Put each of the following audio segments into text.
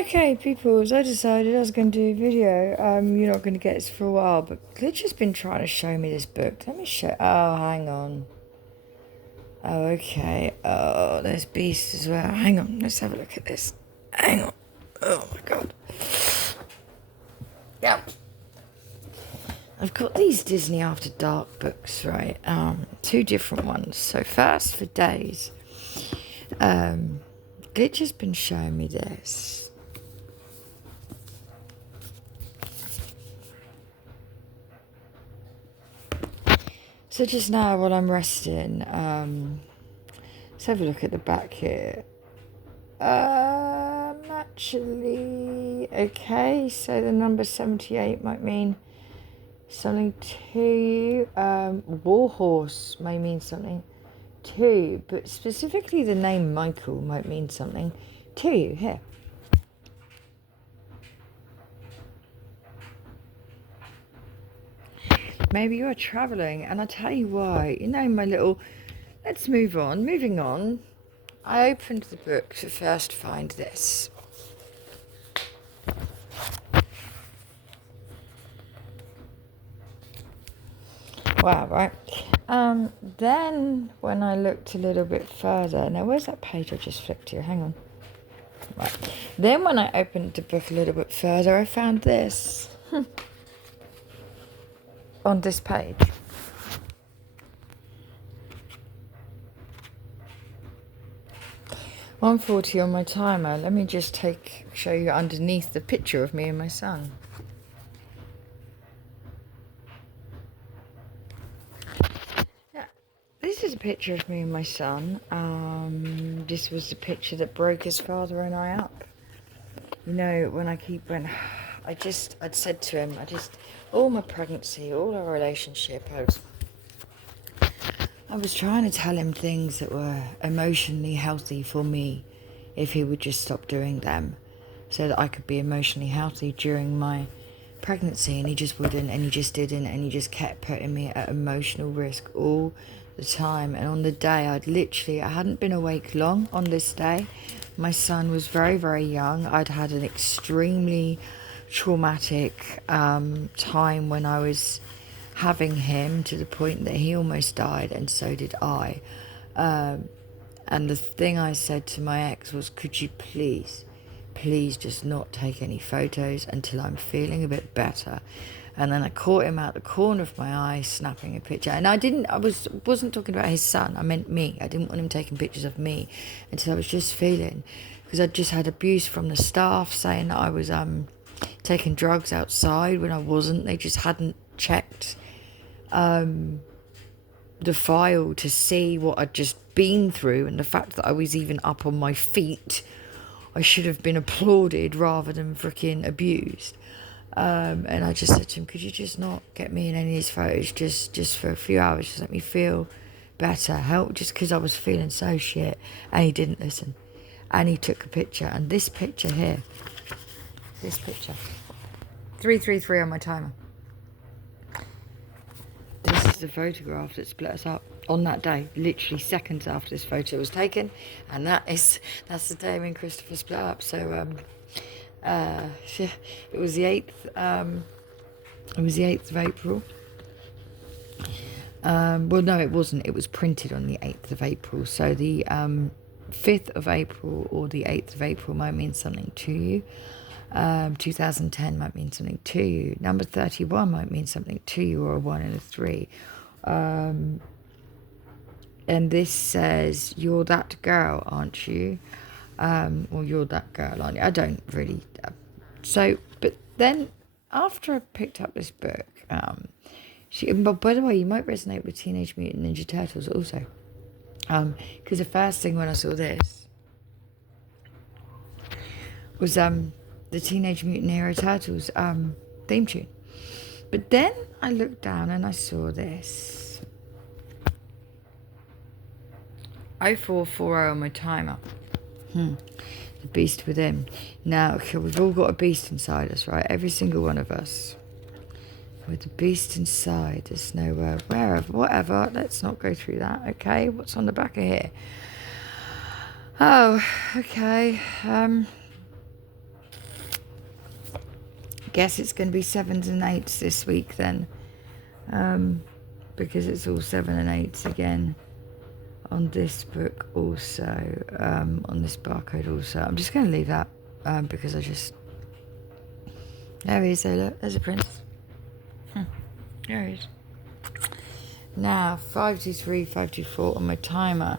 Okay, peoples, I decided I was going to do a video. You're not going to get this for a while, but Glitch has been trying to show me this book. Let me show. Oh, hang on. Oh, okay. Oh, there's Beast as well. Hang on, let's have a look at this. Hang on. Oh my god. Yeah. I've got these Disney After Dark books, right? Two different ones. So first for Days, Glitch has been showing me this. So just now while I'm resting, let's have a look at the back here. Actually, okay, so the number 78 might mean something to you. Warhorse may mean something to you, but specifically the name Michael might mean something to you. Here. Maybe you're travelling, and I'll tell you why. You know, my little... Let's move on. Moving on. I opened the book to first find this. Wow, right. Then when I looked a little bit further... Now, where's that page I just flipped to? Hang on. Right. Then when I opened the book a little bit further, I found this. On this page. $1:40 on my timer. Let me just show you underneath the picture of me and my son. Yeah, this is a picture of me and my son. This was the picture that broke his father and I up. You know, I'd said to him, all my pregnancy, all our relationship, I was trying to tell him things that were emotionally healthy for me if he would just stop doing them so that I could be emotionally healthy during my pregnancy, and he just wouldn't, and he just didn't, and he just kept putting me at emotional risk all the time. And on the day I hadn't been awake long on this day. My son was very, very young. I'd had an extremely traumatic time when I was having him, to the point that he almost died, and so did I. And the thing I said to my ex was, could you please just not take any photos until I'm feeling a bit better? And then I caught him out the corner of my eye snapping a picture. And wasn't talking about his son, I meant me. I didn't want him taking pictures of me until I was just feeling, because I'd just had abuse from the staff saying that I was taking drugs outside when I wasn't. They just hadn't checked the file to see what I'd just been through, and the fact that I was even up on my feet, I should have been applauded rather than freaking abused. And I just said to him, could you just not get me in any of these photos just for a few hours, just let me feel better, help, just because I was feeling so shit. And he didn't listen, and he took a picture. And this picture here, 333 on my timer. This is the photograph that split us up on that day, literally seconds after this photo was taken, and that's the day when Christopher split up. So it was the 8th. It was the 8th of April. Well, no, it wasn't. It was printed on the 8th of April. So the 5th of April or the 8th of April might mean something to you. 2010 might mean something to you. Number 31 might mean something to you, or a 1 and a 3. And this says, you're that girl, aren't you? Or you're that girl, aren't you? I don't really... but then, after I picked up this book, but by the way, you might resonate with Teenage Mutant Ninja Turtles also. Because the first thing when I saw this was the Teenage Mutant Ninja Turtles theme tune. But then I looked down and I saw this. 0440 on my timer. The beast within. Now, okay, we've all got a beast inside us, right? Every single one of us. With the beast inside, there's nowhere, wherever, whatever. Let's not go through that, okay? What's on the back of here? Oh, okay. guess it's going to be 7s and 8s this week then. Because it's all 7 and 8s again on this book also, on this barcode also. I'm just going to leave that because I just... There he is, look, there's a prince. There he is. Now, 523, 524 on my timer.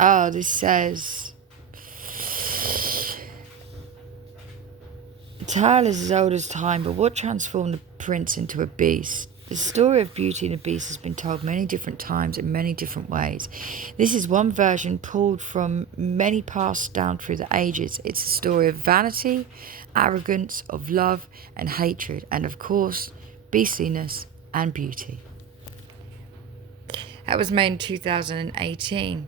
Oh, this says... The tale is as old as time, but what transformed the prince into a beast? The story of Beauty and the Beast has been told many different times in many different ways. This is one version pulled from many passed down through the ages. It's a story of vanity, arrogance, of love and hatred, and of course, beastliness and beauty. That was made in 2018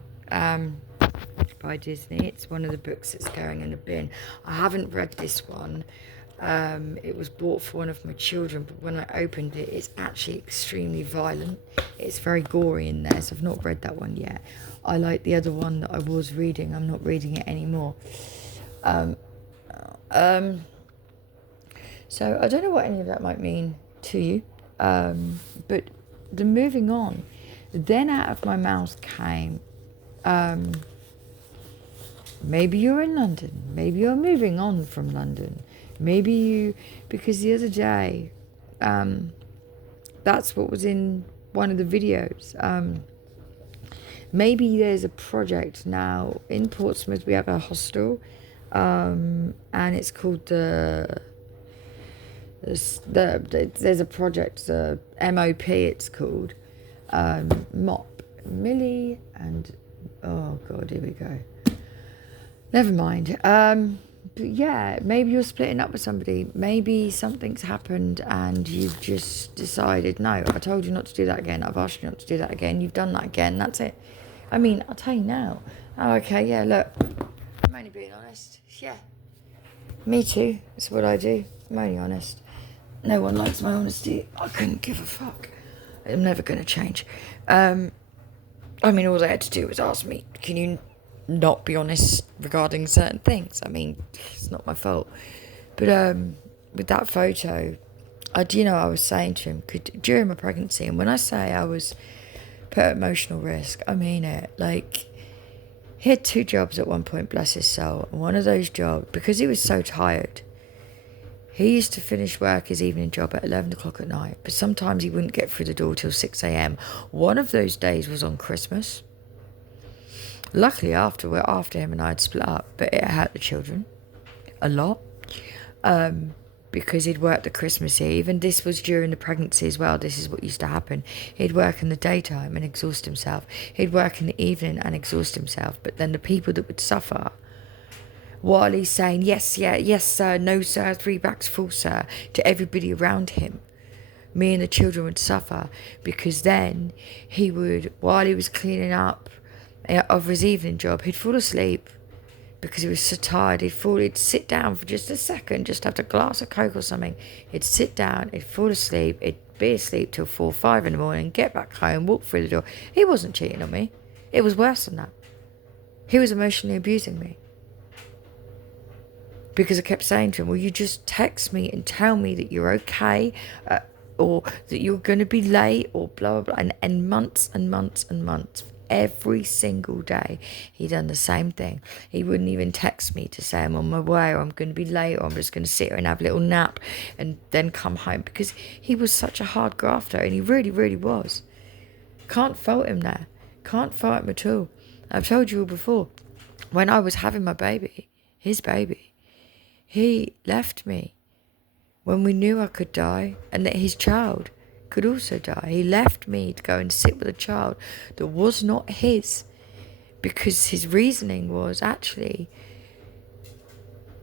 by Disney. It's one of the books that's going in the bin. I haven't read this one. It was bought for one of my children, but when I opened it, it's actually extremely violent. It's very gory in there, so I've not read that one yet. I like the other one that I was reading. I'm not reading it anymore. So I don't know what any of that might mean to you, but the moving on. Then out of my mouth came, maybe you're in London, maybe you're moving on from London. Maybe you, because the other day, that's what was in one of the videos. Maybe there's a project now in Portsmouth. We have a hostel, and it's called there's a project, the MOP. It's called MOP. Millie and oh god, here we go. Never mind. But yeah, maybe you're splitting up with somebody. Maybe something's happened and you've just decided, no, I told you not to do that again. I've asked you not to do that again. You've done that again. That's it. I mean, I'll tell you now. Oh, okay, yeah, look. I'm only being honest. Yeah. Me too. It's what I do. I'm only honest. No one likes my honesty. I couldn't give a fuck. I'm never going to change. I mean, all they had to do was ask me, can you not be honest regarding certain things? I mean, it's not my fault. But with that photo, I was saying to him, during my pregnancy, and when I say I was put at emotional risk, I mean it. Like, he had 2 jobs at one point, bless his soul. And one of those jobs, because he was so tired, he used to finish work, his evening job, at 11 o'clock at night. But sometimes he wouldn't get through the door till 6 a.m. One of those days was on Christmas. Luckily, after him and I had split up, but it hurt the children a lot, because he'd work the Christmas Eve, and this was during the pregnancy as well. This is what used to happen. He'd work in the daytime and exhaust himself. He'd work in the evening and exhaust himself. But then the people that would suffer, while he's saying, yes, yeah, yes, sir, no, sir, 3 bags full, sir, to everybody around him, me and the children would suffer, because then he would, while he was cleaning up of his evening job, he'd fall asleep because he was so tired. He'd sit down for just a second, just have a glass of Coke or something. He'd sit down, he'd fall asleep, he'd be asleep till 4 or 5 in the morning, get back home, walk through the door. He wasn't cheating on me. It was worse than that. He was emotionally abusing me. Because I kept saying to him, will you just text me and tell me that you're okay, or that you're going to be late, or blah, blah, blah. And months and months and months, every single day, he done the same thing. He wouldn't even text me to say I'm on my way, or I'm going to be late, or I'm just going to sit here and have a little nap and then come home, because he was such a hard grafter, and he really, really was. Can't fault him there. Can't fault him at all. I've told you all before, when I was having my baby, his baby, he left me when we knew I could die and that his child could also die. He left me to go and sit with a child that was not his, because his reasoning was, actually,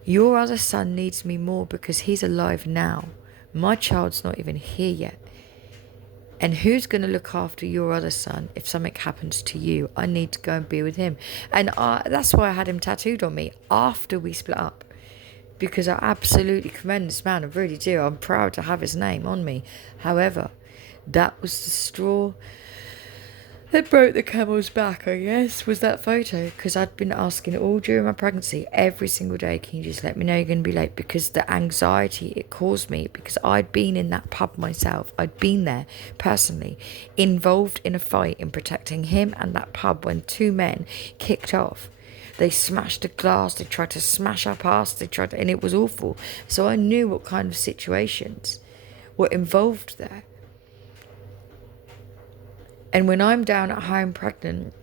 your other son needs me more because he's alive now. My child's not even here yet. And who's going to look after your other son if something happens to you? I need to go and be with him. And that's why I had him tattooed on me after we split up. Because I absolutely commend this man, I really do. I'm proud to have his name on me. However, that was the straw That broke the camel's back, I guess, was that photo. Because I'd been asking all during my pregnancy, every single day, can you just let me know you're going to be late? Because the anxiety it caused me, because I'd been in that pub myself. I'd been there personally, involved in a fight in protecting him and that pub when two men kicked off. They smashed a glass, they tried to smash our past, and it was awful. So I knew what kind of situations were involved there. And when I'm down at home pregnant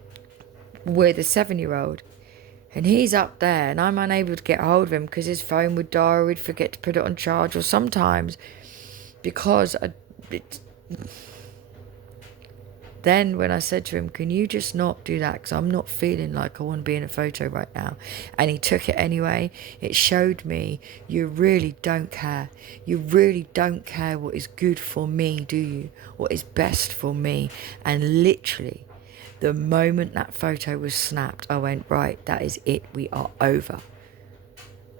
with a 7-year-old and he's up there and I'm unable to get hold of him because his phone would die or he'd forget to put it on charge, or sometimes because then when I said to him, can you just not do that because I'm not feeling like I want to be in a photo right now, and he took it anyway, it showed me you really don't care. You really don't care what is good for me, do you? What is best for me. And literally the moment that photo was snapped, I went, right, that is it, we are over.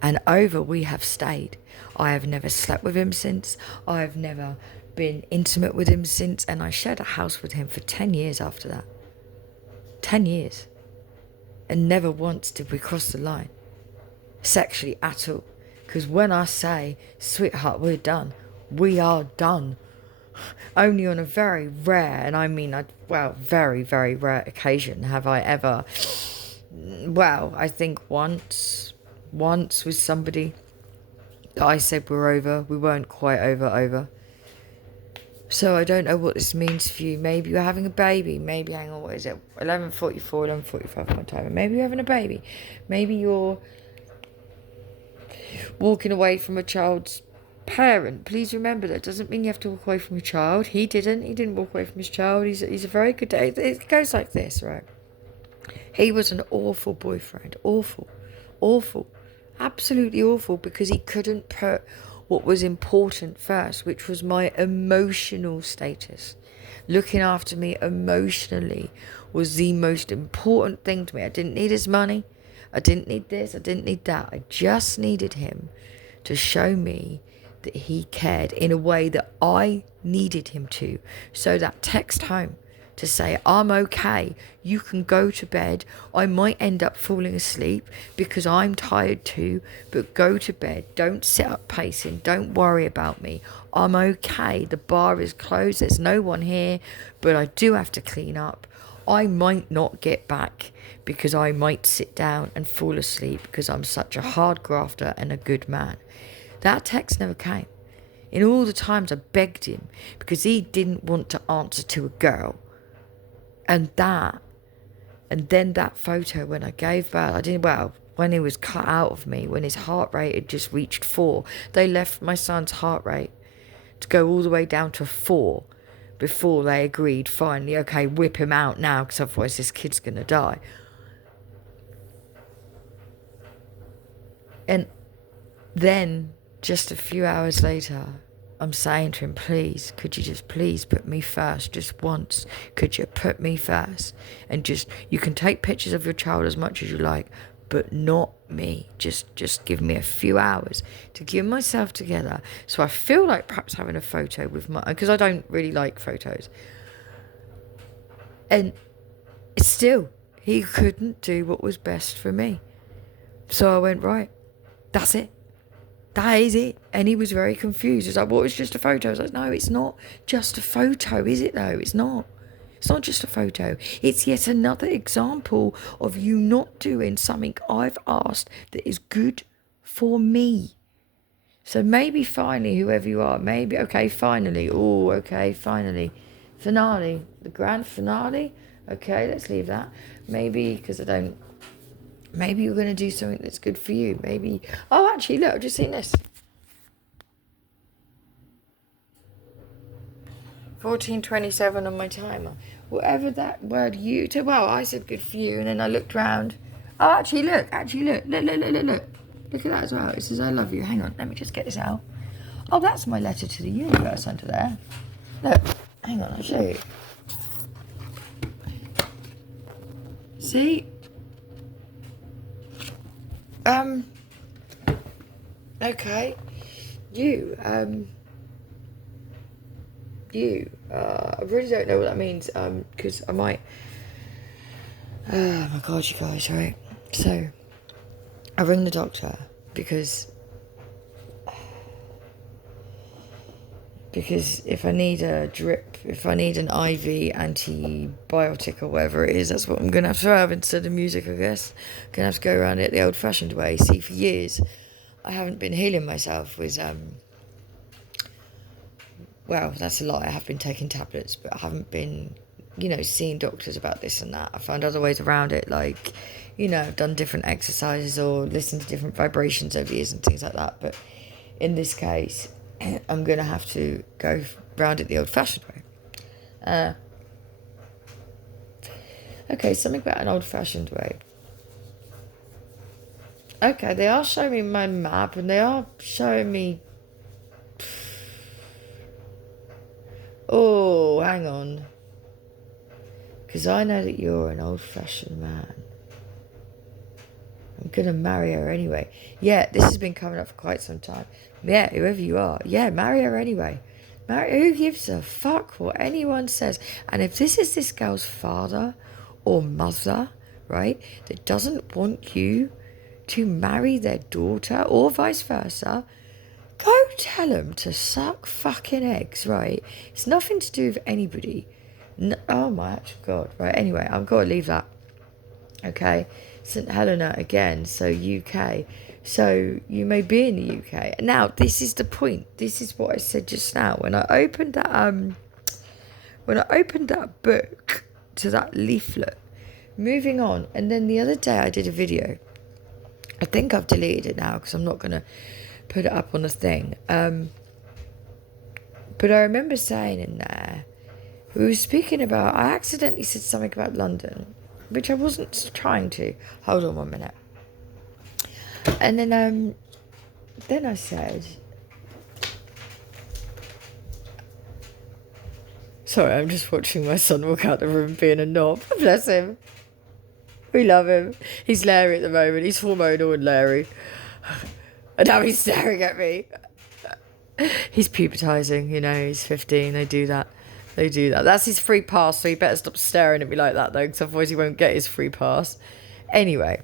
And over we have stayed. I have never slept with him since. I have never been intimate with him since, and I shared a house with him for 10 years after that. 10 years. And never once did we cross the line. Sexually at all. Because when I say, sweetheart, we're done, we are done. Only on a very rare, and I mean, very, very rare occasion have I ever, I think once with somebody that I said we're over. We weren't quite over. So I don't know what this means for you. Maybe you're having a baby. Maybe, hang on, what is it? 11:44, 11:45 my time. Maybe you're having a baby. Maybe you're walking away from a child's parent. Please remember, that doesn't mean you have to walk away from your child. He didn't walk away from his child. He's a very good day. It goes like this, right? He was an awful boyfriend. Awful. Absolutely awful, because he couldn't put what was important first, which was my emotional status. Looking after me emotionally was the most important thing to me. I didn't need his money. I didn't need this. I didn't need that. I just needed him to show me that he cared in a way that I needed him to. So that text home to say, I'm okay, you can go to bed. I might end up falling asleep because I'm tired too, but go to bed. Don't sit up pacing. Don't worry about me. I'm okay. The bar is closed. There's no one here, but I do have to clean up. I might not get back because I might sit down and fall asleep because I'm such a hard grafter and a good man. That text never came. In all the times I begged him because he didn't want to answer to a girl. And then that photo when I gave birth, when he was cut out of me, when his heart rate had just reached 4, they left my son's heart rate to go all the way down to 4 before they agreed, finally, okay, whip him out now, because otherwise this kid's going to die. And then, just a few hours later, I'm saying to him, please, could you just please put me first, just once? Could you put me first? And just, you can take pictures of your child as much as you like, but not me. Just give me a few hours to get myself together. So I feel like perhaps having a photo with because I don't really like photos. And still, he couldn't do what was best for me. So I went, right, that's it. That is it. And he was very confused. He was like, what was just a photo? I was like, no, it's not just a photo, is it though? It's not. It's not just a photo. It's yet another example of you not doing something I've asked that is good for me. So maybe finally, whoever you are, maybe, okay, finally. Oh, okay, finally. Finale. The grand finale? Okay, let's leave that. Maybe, because maybe you're going to do something that's good for you. Maybe... Oh, actually, look, I've just seen this. 14:27 on my timer. Whatever that word you... Well, I said good for you, and then I looked round. Oh, actually, look. Look. Look at that as well. It says, I love you. Hang on, let me just get this out. Oh, that's my letter to the universe under there. Look, hang on, I'll show you. See? Okay. You I really don't know what that means, because I might... Oh my god, you guys, right? So, I ring the doctor because if I need a drip, if I need an IV antibiotic or whatever it is, that's what I'm going to have to have instead of music, I guess. I'm going to have to go around it the old-fashioned way. See, for years, I haven't been healing myself with, well, that's a lie. I have been taking tablets, but I haven't been, seeing doctors about this and that. I found other ways around it, like, I've done different exercises or listened to different vibrations over years and things like that. But in this case, I'm going to have to go round it the old-fashioned way. Okay, something about an old-fashioned way. Okay, they are showing me my map, and they are showing me... Oh, hang on. Because I know that you're an old-fashioned man. I'm going to marry her anyway. Yeah, this has been coming up for quite some time. Yeah, whoever you are. Yeah, marry her anyway. Who gives a fuck what anyone says? And if this is this girl's father or mother, right, that doesn't want you to marry their daughter or vice versa, go tell them to suck fucking eggs, right? It's nothing to do with anybody. No, oh my actual God. Right, anyway, I've got to leave that. Okay, St Helena again, so UK. So you may be in the UK. Now, this is the point. This is what I said just now. When I opened that book to that leaflet, moving on, and then the other day I did a video. I think I've deleted it now because I'm not going to put it up on a thing. But I remember saying in there, we were speaking about, I accidentally said something about London, which I wasn't trying to. Hold on 1 minute. And then I said, sorry, I'm just watching my son walk out the room being a knob. Bless him. We love him. He's Larry at the moment. He's hormonal and Larry. And now he's staring at me. He's pubertising, he's 15. They do that. That's his free pass, so he better stop staring at me like that, though, because otherwise he won't get his free pass. Anyway.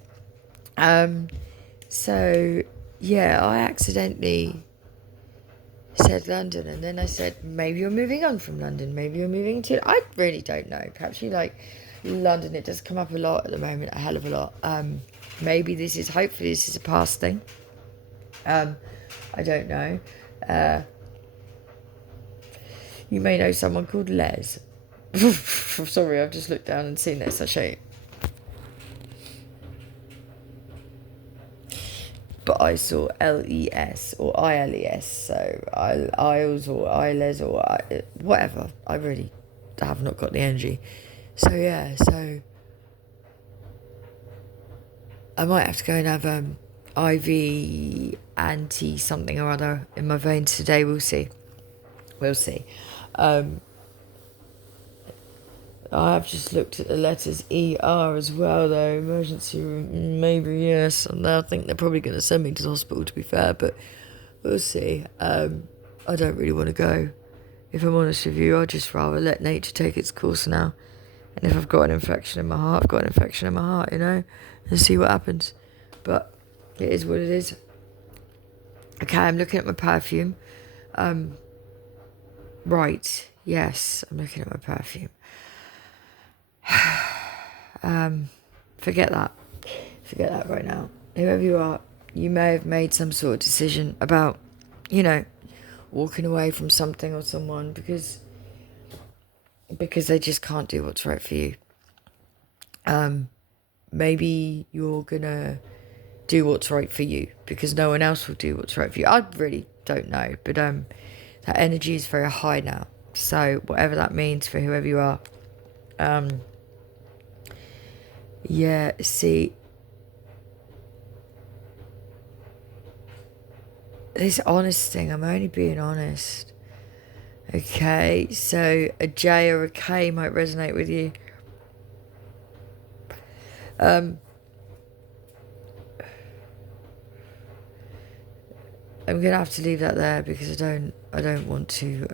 So, yeah, I accidentally said London, and then I said, maybe you're moving on from London. Maybe you're moving to... I really don't know. Perhaps you like London. It does come up a lot at the moment, a hell of a lot. Hopefully this is a past thing. I don't know. You may know someone called Les. Sorry, I've just looked down and seen this. I'll show you. But I saw LES or ILES, so IELTS or ILES or whatever. I really have not got the energy. So yeah, I might have to go and have IV anti something or other in my veins today. We'll see. I've just looked at the letters ER as well, though. Emergency room, maybe yes. And I think they're probably going to send me to the hospital, to be fair, but we'll see. I don't really want to go. If I'm honest with you, I'd just rather let nature take its course now. And if I've got an infection in my heart, I've got an infection in my heart, and see what happens. But it is what it is. Okay, I'm looking at my perfume. Right, yes, I'm looking at my perfume. Forget that right now. Whoever you are, you may have made some sort of decision about, walking away from something or someone because they just can't do what's right for you. Maybe you're gonna do what's right for you because no one else will do what's right for you. I really don't know, but that energy is very high now. So whatever that means for whoever you are, yeah, see, this honest thing, I'm only being honest. Okay, so a J or a K might resonate with you. I'm gonna have to leave that there because I don't want to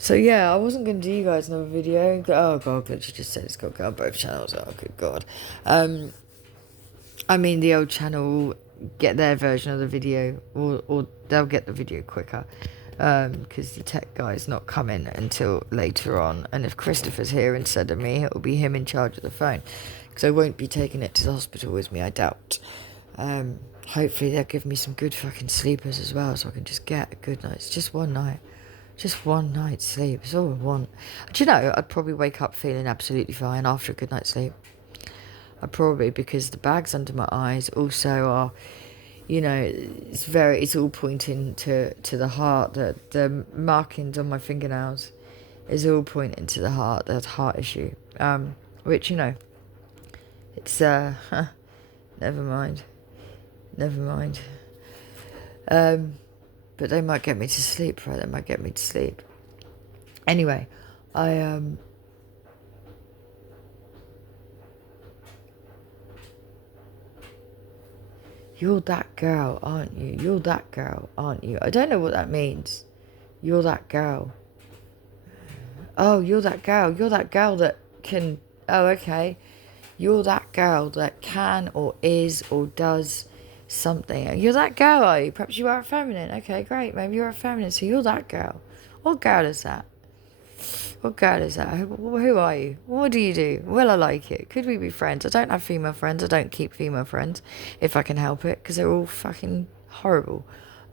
So yeah, I wasn't going to do you guys another video. Oh god, Glitch just said it's got to go on both channels. Oh good god. I mean, the old channel will get their version of the video, or they'll get the video quicker, because the tech guy's not coming until later on. And if Christopher's here instead of me, it'll be him in charge of the phone, because I won't be taking it to the hospital with me, I doubt. Hopefully they'll give me some good fucking sleepers as well, so I can just get a good night's, just one night's sleep. It's all I want. Do you know, I'd probably wake up feeling absolutely fine after a good night's sleep. Because the bags under my eyes also are, it's all pointing to the heart. The markings on my fingernails is all pointing to the heart, that heart issue. Which, it's, never mind. But they might get me to sleep, right? They might get me to sleep. Anyway, You're that girl, aren't you? You're that girl, aren't you? I don't know what that means. You're that girl. Oh, you're that girl. You're that girl that can... Oh, okay. You're that girl that can or is or does something. You're that girl, are you? Perhaps you are feminine. Okay, great. Maybe you're a feminine. So you're that girl. What girl is that? What girl is that? Who are you? What do you do? Will I like it? Could we be friends? I don't have female friends. I don't keep female friends if I can help it, because they're all fucking horrible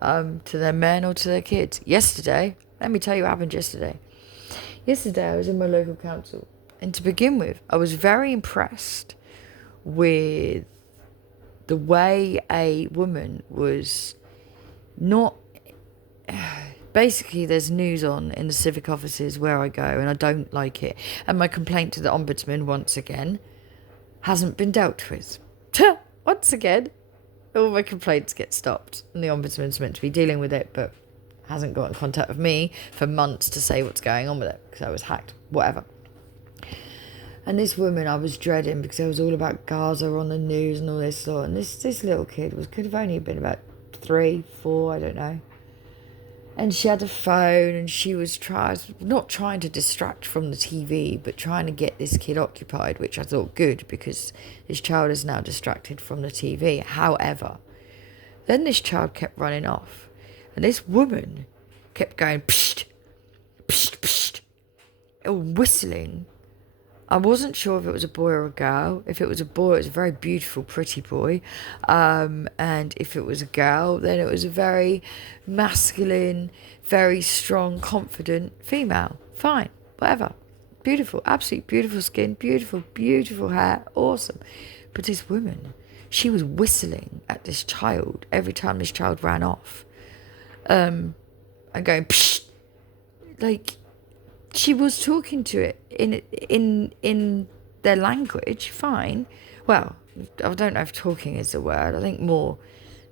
to their men or to their kids. Yesterday, let me tell you what happened yesterday. Yesterday, I was in my local council, and to begin with, I was very impressed with the way a woman was not... Basically, there's news on in the civic offices where I go, and I don't like it. And my complaint to the ombudsman, once again, hasn't been dealt with. Once again, all my complaints get stopped. And the ombudsman's meant to be dealing with it, but hasn't got in contact with me for months to say what's going on with it, because I was hacked, whatever. And this woman I was dreading, because it was all about Gaza on the news and all this sort. And this little kid could have only been about 3, 4, I don't know. And she had a phone, and she was not trying to distract from the TV, but trying to get this kid occupied, which I thought good, because this child is now distracted from the TV. However, then this child kept running off, and this woman kept going, psht, psht, psht, and whistling. I wasn't sure if it was a boy or a girl. If it was a boy, it was a very beautiful, pretty boy. And if it was a girl, then it was a very masculine, very strong, confident female. Fine, whatever. Beautiful, absolutely beautiful skin, beautiful, beautiful hair, awesome. But this woman, she was whistling at this child every time this child ran off. And going, psh, like... She was talking to it in their language, fine. Well, I don't know if talking is the word. I think more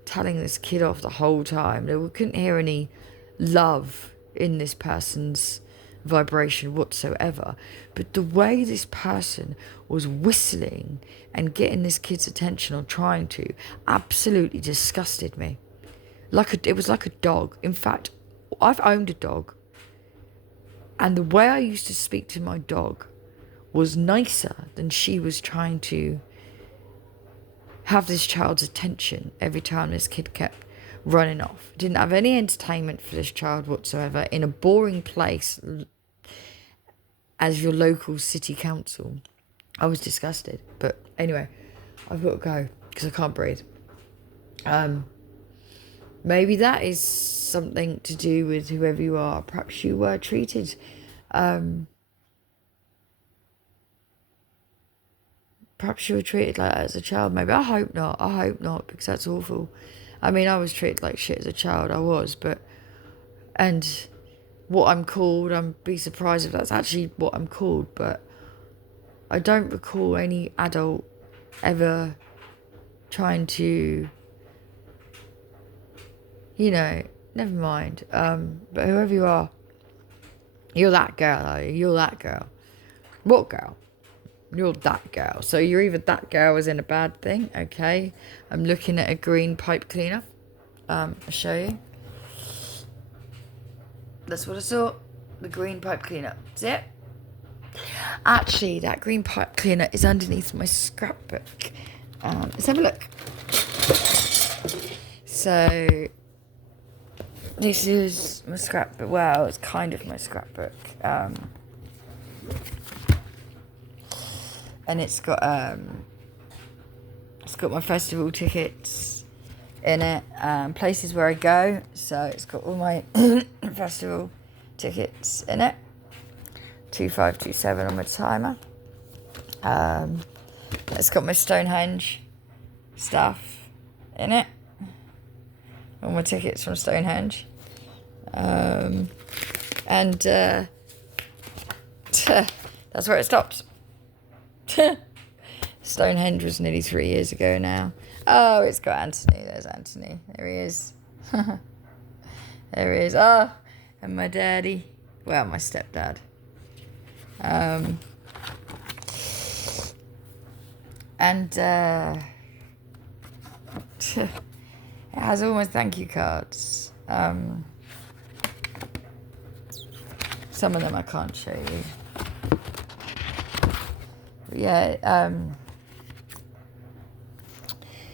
telling this kid off the whole time. We couldn't hear any love in this person's vibration whatsoever. But the way this person was whistling and getting this kid's attention, or trying to, absolutely disgusted me. It was like a dog. In fact, I've owned a dog. And the way I used to speak to my dog was nicer than she was trying to have this child's attention every time this kid kept running off. Didn't have any entertainment for this child whatsoever, in a boring place as your local city council. I was disgusted. But anyway, I've got to go because I can't breathe. Maybe that is something to do with whoever you are. Perhaps you were treated perhaps you were treated like that as a child. Maybe. I hope not, because that's awful. I mean, I was treated like shit as a child. I was, but... And what I'm called, I'd be surprised if that's actually what I'm called, but I don't recall any adult ever trying to... never mind. But whoever you are, you're that girl, are you? You're that girl. What girl? You're that girl. So you're either that girl as in a bad thing, okay? I'm looking at a green pipe cleaner. I'll show you. That's what I saw. the green pipe cleaner. See it? Actually, that green pipe cleaner is underneath my scrapbook. Let's have a look. So, this is my scrapbook. Well, it's kind of my scrapbook. And it's got my festival tickets in it, places where I go. So it's got all my festival tickets in it. 2527 on my timer. It's got my Stonehenge stuff in it. All my tickets from Stonehenge. And that's where it stops. Stonehenge was nearly 3 years ago now. Oh, it's got Anthony. There's Anthony. There he is. There he is. Oh, and my daddy. Well, my stepdad. It has all my thank you cards. Some of them I can't show you. But yeah,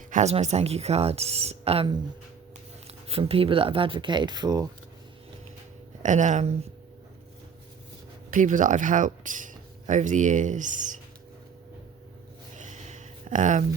has my thank you cards from people that I've advocated for, and people that I've helped over the years. And